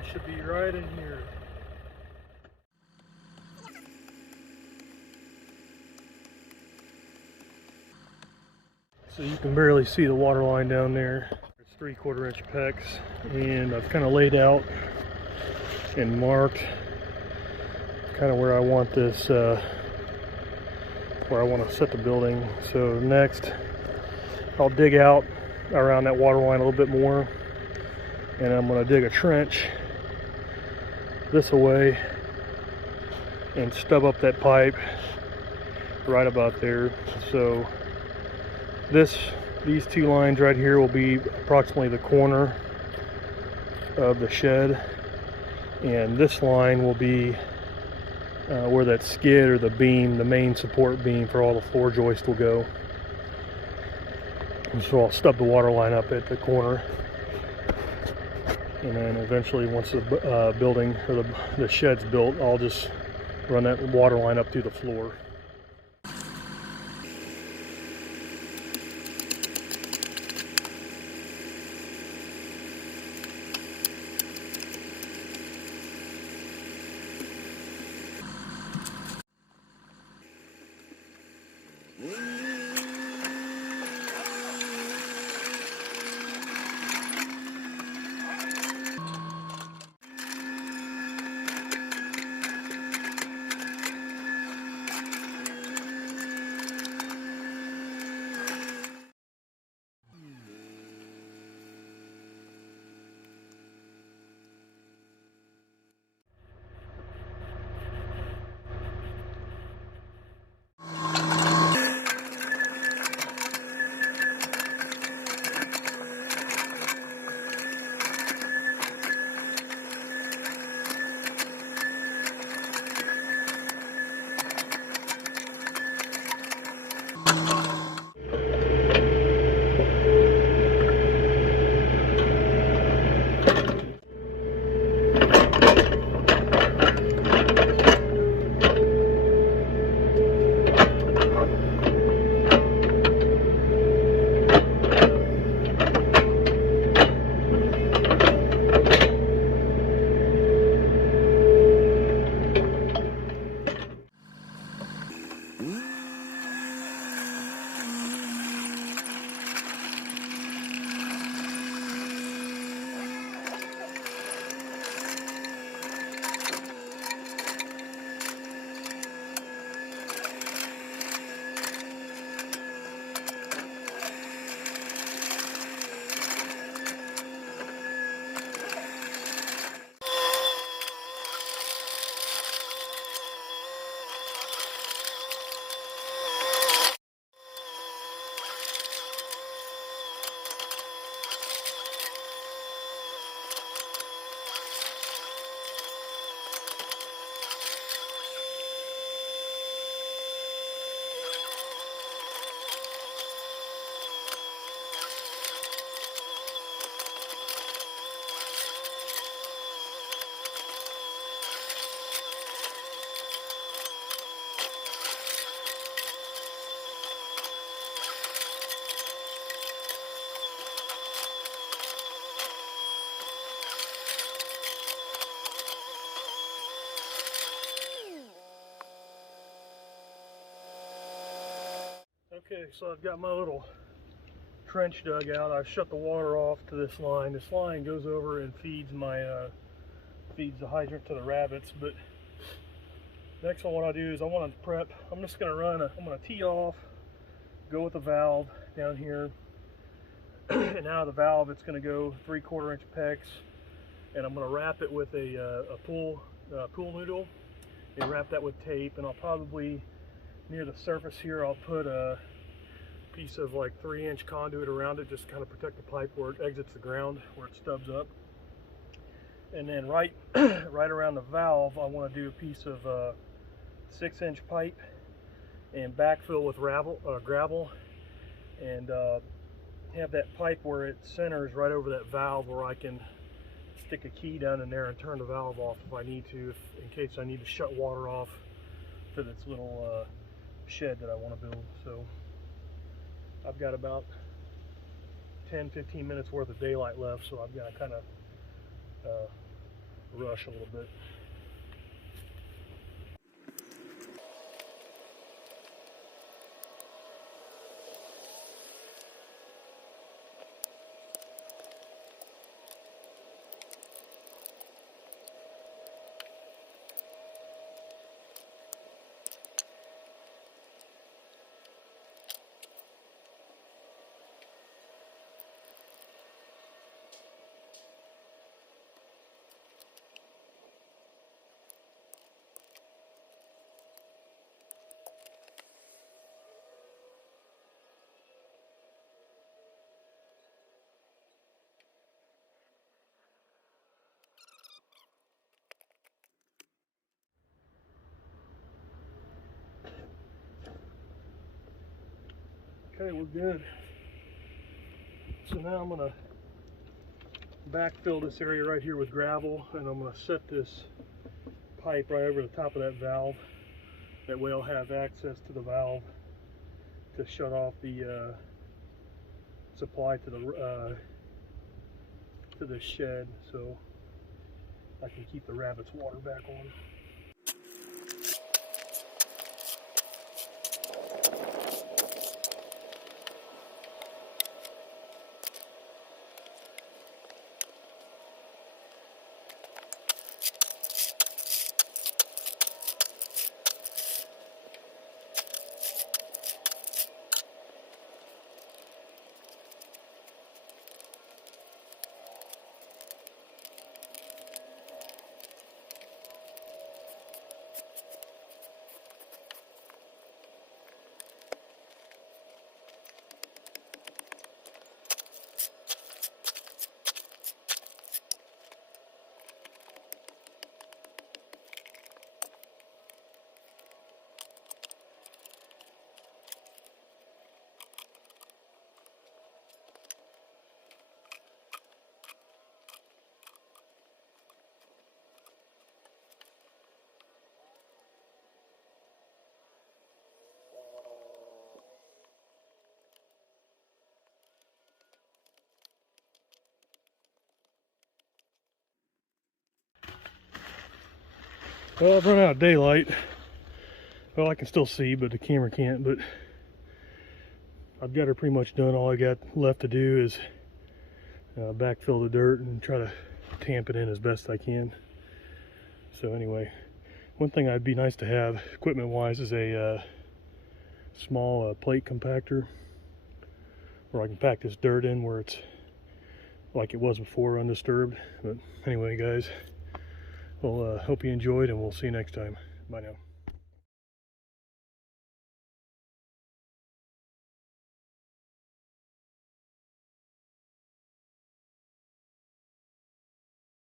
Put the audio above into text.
line should be right in here. So you can barely see the water line down there. It's 3/4 inch pecks, and I've kind of laid out and marked kind of where I want this, where I want to set the building. So next, I'll dig out around that water line a little bit more, and I'm going to dig a trench this away and stub up that pipe right about there. So these two lines right here will be approximately the corner of the shed, and this line will be where that skid or the beam, the main support beam for all the floor joist will go. And so I'll stub the water line up at the corner, and then eventually once the building or the shed's built, I'll just run that water line up through the floor. Okay, so I've got my little trench dug out. I've shut the water off to this line. This line goes over and feeds feeds the hydrant to the rabbits. But next one, what I do is I want to prep. I'm just going to I'm going to tee off, go with the valve down here, and out of the valve it's going to go 3/4 inch pecks, and I'm going to wrap it with a pool noodle and wrap that with tape. And I'll probably, near the surface here, I'll put a piece of like 3-inch conduit around it, just kind of protect the pipe where it exits the ground, where it stubs up. And then right around the valve, I want to do a piece of 6-inch pipe and backfill with gravel, and have that pipe where it centers right over that valve, where I can stick a key down in there and turn the valve off if I need to, in case I need to shut water off to this little shed that I want to build. So I've got about 10-15 minutes worth of daylight left, so I've got to kind of rush a little bit. Okay, we're good. So now I'm going to backfill this area right here with gravel, and I'm going to set this pipe right over the top of that valve. That way I'll have access to the valve to shut off the supply to the shed, so I can keep the rabbits' water back on. Well, I've run out of daylight. Well, I can still see, but the camera can't. But I've got her pretty much done. All I got left to do is backfill the dirt and try to tamp it in as best I can. So anyway, one thing I'd be nice to have equipment-wise is a small plate compactor where I can pack this dirt in where it's like it was before, undisturbed. But anyway, guys, well, hope you enjoyed, and we'll see you next time. Bye now.